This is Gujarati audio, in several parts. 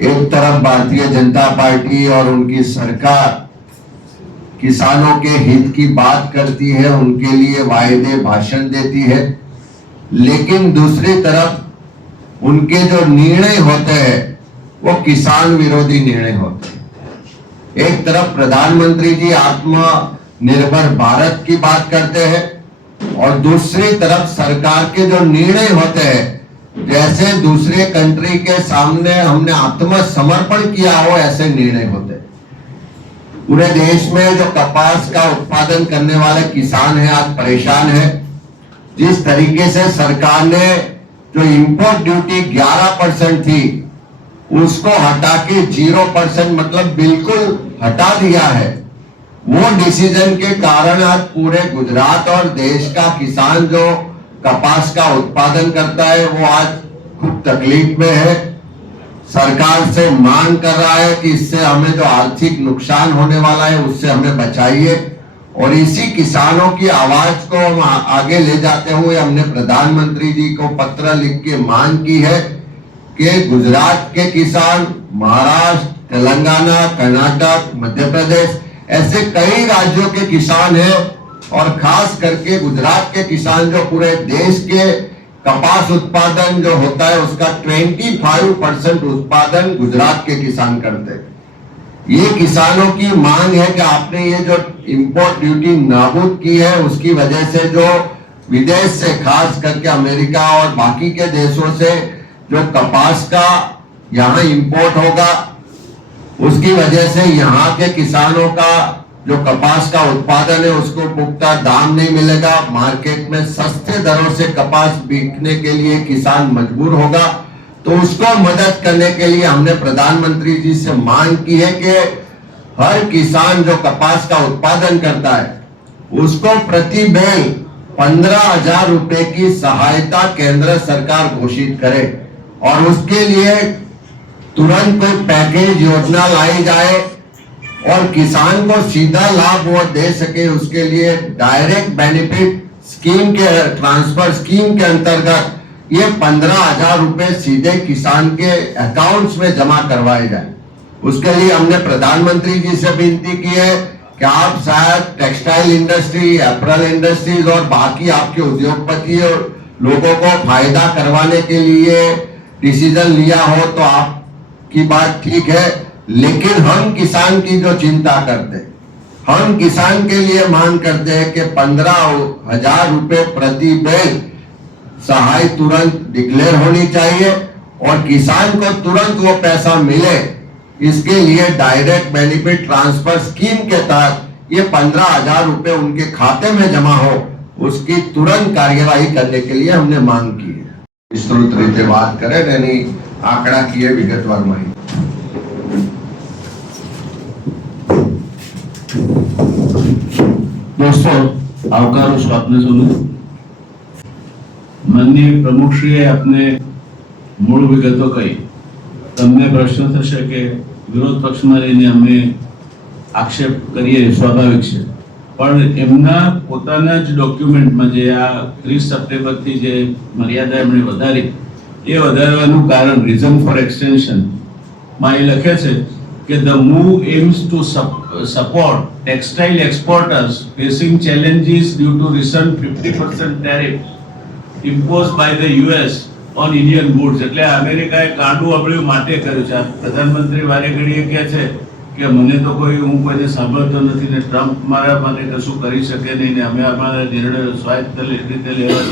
एक तरफ भारतीय जनता पार्टी और उनकी सरकार किसानों के हित की बात करती है, उनके लिए वायदे भाषण देती है, लेकिन दूसरी तरफ उनके जो निर्णय होते हैं वो किसान विरोधी निर्णय होते हैं। एक तरफ प्रधानमंत्री जी आत्मनिर्भर भारत की बात करते हैं और दूसरी तरफ सरकार के जो निर्णय होते हैं, जैसे दूसरे कंट्री के सामने हमने आत्मसमर्पण किया हो ऐसे निर्णय होते हैं। पूरे देश में जो कपास का उत्पादन करने वाले किसान हैं आज परेशान हैं। जिस तरीके से सरकार ने जो इंपोर्ट ड्यूटी 11% थी उसको हटा के 0% मतलब बिल्कुल हटा दिया है, वो डिसीजन के कारण आज पूरे गुजरात और देश का किसान जो कपास का उत्पादन करता है वो आज खूब तकलीफ में है। सरकार से मांग कर रहा है कि इससे हमें जो आर्थिक नुकसान होने वाला है उससे हमें बचाइए, और इसी किसानों की आवाज को हम आगे ले जाते हुए हमने प्रधानमंत्री जी को पत्र लिख के मांग की है कि गुजरात के किसान, महाराष्ट्र, तेलंगाना, कर्नाटक, मध्य प्रदेश ऐसे कई राज्यों के किसान हैं और खास करके गुजरात के किसान जो पूरे देश के कपास उत्पादन जो होता है उसका 25% उत्पादन गुजरात के किसान करते हैं। ये किसानों की मांग है कि आपने ये जो इंपोर्ट ड्यूटी नाबूद की है उसकी वजह से जो विदेश से खास करके अमेरिका और बाकी के देशों से जो कपास का यहाँ इंपोर्ट होगा उसकी वजह से यहाँ के किसानों का जो कपास का उत्पादन है उसको पुख्ता दाम नहीं मिलेगा, मार्केट में सस्ते दरों से कपास बिकने के लिए किसान मजबूर होगा। तो उसको मदद करने के लिए हमने प्रधानमंत्री जी से मांग की है कि हर किसान जो कपास का उत्पादन करता है उसको प्रति बेल 15,000 रुपए की सहायता केंद्र सरकार घोषित करे और उसके लिए तुरंत कोई पैकेज योजना लाई जाए और किसान को सीधा लाभ वो दे सके। उसके लिए डायरेक्ट बेनिफिट स्कीम के ट्रांसफर स्कीम के अंतर्गत ये 15,000 रुपए सीधे किसान के अकाउंट्स में जमा करवाए जाए। उसके लिए हमने प्रधानमंत्री जी से विनती की है कि आप शायद टेक्सटाइल इंडस्ट्री, एपरल इंडस्ट्रीज और बाकी आपके उद्योगपति और लोगों को फायदा करवाने के लिए डिसीजन लिया हो तो आपकी बात ठीक है, लेकिन हम किसान की जो चिंता करते हैं, हम किसान के लिए मांग करते हैं कि 15,000 रुपए प्रति बेल सहाय तुरंत डिक्लेयर होनी चाहिए और किसान को तुरंत वो पैसा मिले। इसके लिए डायरेक्ट बेनिफिट ट्रांसफर स्कीम के तहत ये 15,000 रुपए उनके खाते में जमा हो, उसकी तुरंत कार्यवाही करने के लिए हमने मांग की है। विस्तृत रीते बात करें यानी आंकड़ा की है विगतवार माहिती। दोस्तों આવકારો છું આપને સૌને। માનનીય પ્રમુખશ્રીએ આપને મૂળ વિગતો કહી। તમને પ્રશ્ન થશે કે વિરોધ પક્ષમાં રહીને અમે આક્ષેપ કરીએ સ્વાભાવિક છે, પણ એમના પોતાના જ ડોક્યુમેન્ટમાં જે આ 30 સપ્ટેમ્બરથી જે મર્યાદા એમણે વધારી એ વધારવાનું કારણ રીઝન ફોર એક્સટેન્શનમાં એ લખે છે કે the move aims to support textile exporters facing challenges due to recent 50% tariff imposed by the US on Indian goods। એટલે અમેરિકાએ કાંડું અબળ્યું માટે કર્યું છે। પ્રધાનમંત્રી વારે ઘડીએ કહે છે કે મને તો કોઈ હું કોઈને સાંભળતો નથી ને ટ્રમ્પ મારા માટે કશું કરી શકે નહીં ને અમે અમારા નિર્ણયો સ્વાયત્ત રીતે લેવા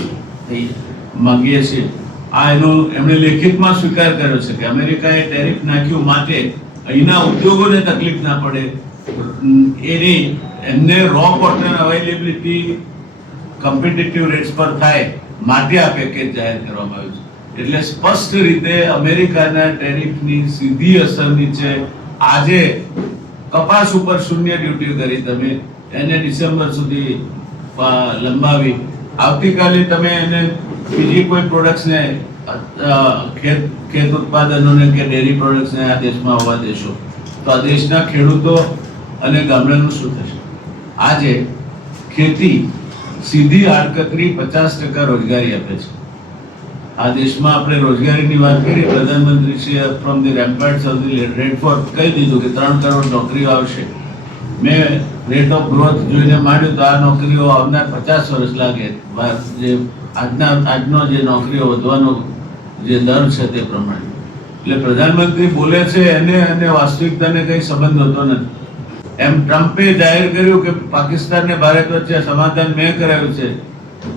માંગીએ છીએ। આ એનો એમણે લેખિતમાં સ્વીકાર કર્યો છે કે અમેરિકાએ ટેરિફ નાખ્યું માટે અહીંના ઉદ્યોગોને તકલીફ ના પડે એની એમને raw cotton availability competitive rates પર થાય માટે આ પેકેજ જાહેર કરવામાં આવ્યું છે। એટલે સ્પષ્ટ રીતે અમેરિકાના ટેરિફની સીધી અસરની છે। આજે કપાસ ઉપર શૂન્ય ડ્યુટી કરી તમે એને ડિસેમ્બર સુધી લંબાવી, આવતીકાલે તમે એને બીજી કોઈ પ્રોડક્ટ્સને ખેત ઉત્પાદનોને કે ડેરી પ્રોડક્ટ્સને આ દેશમાં હોવા દેશો તો આ દેશના ખેડૂતો અને ગામડાનું શું થશે? આજે ખેતી સીધી આડકતરી 50% રોજગારી આપે છે। આ દેશમાં આપણે રોજગારીની વાત કરી, પ્રધાનમંત્રીશ્રીએ from the ramparts of the Red Fort કહી દીધું કે 3 કરોડ નોકરીઓ આવશે. મેં રેટ ઓફ ગ્રોથ જોઈને માંડ્યું તો આ નોકરીઓ આવનાર 50 વર્ષ લાગે. જે આજનો જે નોકરીઓ વધવાનો જે દર છે તે પ્રમાણે. એટલે પ્રધાનમંત્રી બોલે છે એને અને વાસ્તવિકતાને કંઈ સંબંધ હોતો નથી. એમ ટ્રમ્પે જાહેર કર્યું કે પાકિસ્તાન ને ભારત વચ્ચે સમાધાન મેં કરાવ્યું છે.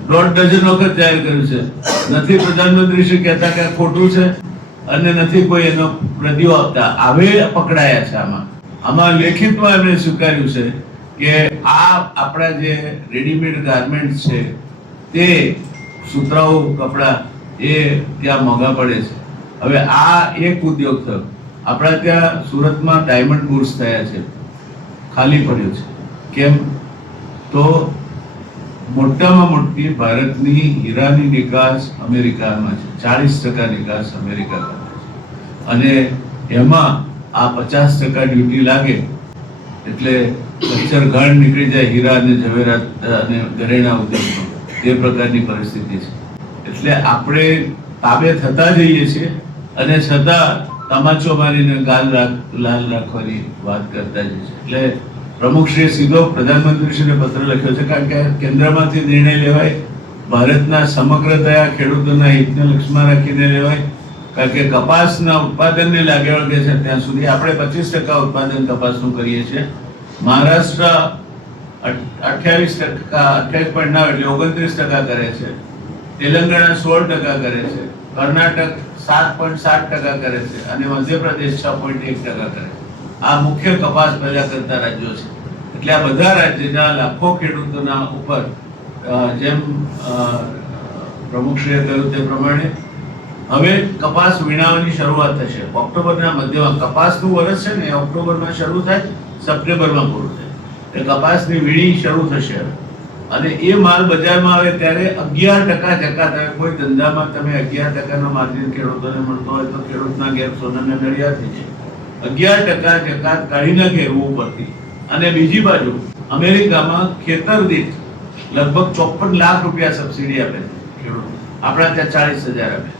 1.5 ડઝન વખત જાહેર કર્યું છે. નથી પ્રધાનમંત્રી શ્રી કહેતા કે ખોટું છે અને નથી કોઈ એનો પ્રતિઓ આપતા. આવે પકડાયા છે આમાં લેખિતમાં એમણે સ્વીકાર્યું છે કે આ આપણા જે રેડીમેડ ગાર્મેન્ટ્સ છે તે સુતરાઉ કપડા એ ત્યાં મોંઘા પડે છે. હવે આ એક ઉદ્યોગ થયો. આપણા ત્યાં સુરતમાં ડાયમંડ બુર્સ થયા છે, ખાલી પડ્યું છે. કેમ? તો મોટામાં મોટી ભારતની હીરાની નિકાસ અમેરિકામાં છે. 40% નિકાસ અમેરિકા કરે છે અને એમાં આ 50% ડ્યુટી લાગે એટલે કચ્છર ઘાણ નીકળી જાય હીરા અને ઝવેરાત અને ઘરેણા ઉદ્યોગમાં. તે પ્રકારની પરિસ્થિતિ છે. એટલે આપણે તાબે થતા જઈએ છીએ અને છતાં તમાચો મારીને લાલ રાખવાની વાત કરતા જઈએ છીએ. એટલે પ્રમુખશ્રીએ સીધો પ્રધાનમંત્રીશ્રીને પત્ર લખ્યો છે, કારણ કે કેન્દ્રમાંથી નિર્ણય લેવાય, ભારતના સમગ્રતયા ખેડૂતોના હિતને લક્ષ્યમાં રાખીને લેવાય. કારણ કે કપાસના ઉત્પાદનને લાગે વળગે છે ત્યાં સુધી આપણે 25% ઉત્પાદન કપાસનું કરીએ છીએ. મહારાષ્ટ્ર 28%, 28.9 એટલે 29% કરે છે. તેલંગાણા 16% કરે છે. કર્ણાટક 7.7% કરે છે અને મધ્યપ્રદેશ 6.1% કરે છે. આ મુખ્ય કપાસ પેદા કરતા રાજ્યો છે. એટલે આ બધા રાજ્યના લાખો ખેડૂતોના ઉપર જેમ પ્રમુખશ્રીએ કહ્યું તે પ્રમાણે હવે કપાસ વીણાવાની શરૂઆત થશે. ઓક્ટોબરના મધ્યમાં કપાસનું વર્ષ છે ને, ઓક્ટોબરમાં શરૂ થાય, સપ્ટેમ્બરમાં પૂરું થાય. એ કપાસની વીણી શરૂ થશે અને એ માલ બજારમાં આવે ત્યારે 11% જકાત આવે. કોઈ ધંધામાં તમે 11% માર્જિન ખેડૂતોને મળતો હોય તો ખેડૂતના ઘેર સોનાના દરિયા થઈ જાય. 11% જકાત કાઢી નાખે ઉપરથી. અને બીજી બાજુ અમેરિકામાં ખેતર દીઠ લગભગ 54 લાખ રૂપિયા સબસિડી આપે છે ખેડૂત. આપણા ત્યાં 40,000 આપે.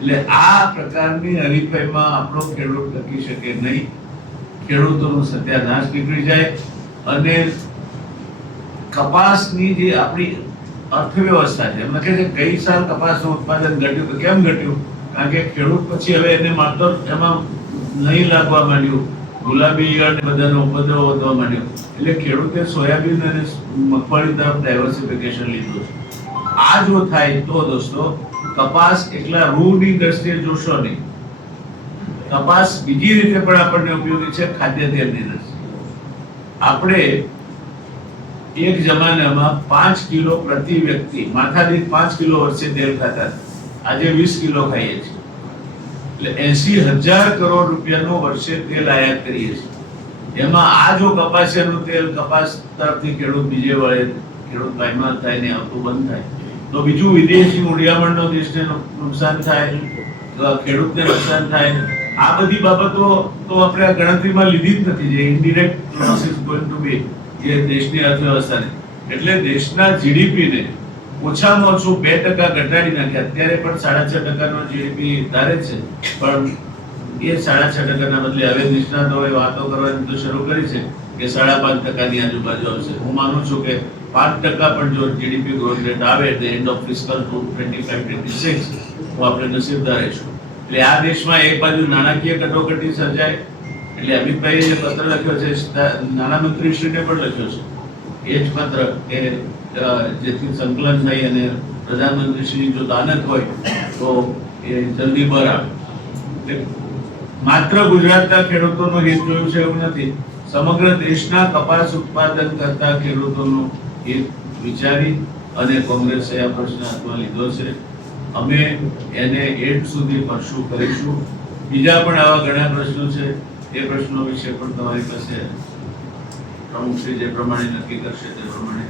એટલે આ પ્રકારની હરીફાઈમાં આપણો ખેડૂત ટકી શકે નહીં. ખેડૂતોનું સત્યાનાશ નીકળી જાય અને કપાસની જે આપણી અર્થવ્યવસ્થા છે, એમાં કહે છે ગઈ સાલ કપાસનું ઉત્પાદન ઘટ્યું. તો કેમ ઘટ્યું? કારણ કે ખેડૂત પછી હવે એને માત્ર એમાં નહીં લાગવા માંડ્યું, ગુલાબી ઈયળ ને બધાનો ઉપદ્રવ વધવા માંડ્યો. એટલે ખેડૂતે સોયાબીન અને મગફળી તરફ ડાયવર્સિફિકેશન લીધું છે. આ જો થાય તો દોસ્તો કપાસ એકલા રૂની દ્રષ્ટિએ જોશો નહીં, કપાસ બીજી રીતે પણ આપણને ઉપયોગી છે. ખાદ્ય તેલની દ્રષ્ટિએ આપણે એક જમાનામાં 5 કિલો પ્રતિ વ્યક્તિ માથાદીઠ 5 કિલો વર્ષે તેલ ખાતા. આજે 20 કિલો ખાઈએ છીએ. એટલે 80,000 કરોડ રૂપિયાનો વર્ષે તેલ આયાત કરીએ છીએ. એમાં આ જો કપાસિયાનું તેલ કપાસ તરફથી ખેડૂત બીજે વળે, ખેડૂત પાયમાલ થાય ને આવતું બંધ થાય તો બીજું વિદેશી મૂડીયામણનો દેશને નુકસાન થાય, ખેડૂતને નુકસાન થાય. આ બધી બાબતો તો આપણે આ ગણતરીમાં લીધી જ નથી. જે indirect loss is going to be જે દેશની અર્થવ્યવસ્થાને, એટલે દેશના જીડીપીને ઓછામાં ઓછું 2% ઘટાડી નાખ્યા. અત્યારે પણ 6.5% જીડીપી ધારે છે, પણ એ 6.5%ના બદલે હવે નિષ્ણાતોએ વાતો કરવાની તો શરૂ કરી છે કે 5.5%ની આજુબાજુ આવશે. હું માનું છું કે 5% પણ જો જીડીપી ગ્રોથ રેટ આવે at the end of fiscal 25-26 તો આપણે નસીબદાર રહીશું. એટલે આ દેશમાં એક બાજુ નાણાકીય કટોકટી સર્જાય. એટલે અમિતભાઈએ પત્ર લખ્યો છે, નાણામંત્રીશ્રીને પણ લખ્યો છે એ જ પત્ર કે જેથી સંકલન થઈ અને પ્રધાનમંત્રીશ્રીની જો દાનત હોય તો એ જલ્દી બહાર આવે. માત્ર ગુજરાતના ખેડૂતોનું હિત જોયું છે એવું નથી. સમગ્ર દેશના કપાસ ઉત્પાદન કરતા ખેડૂતોનું હિત વિચારી અને કોંગ્રેસે આ પ્રશ્ન હાથમાં લીધો છે. અમે એને એડ સુધી પરસ્યુ કરીશું. બીજા પણ આવા ઘણા પ્રશ્નો છે. એ પ્રશ્નો વિશે પણ તમારી પાસે પ્રમુખશ્રી જે પ્રમાણે નક્કી કરશે તે પ્રમાણે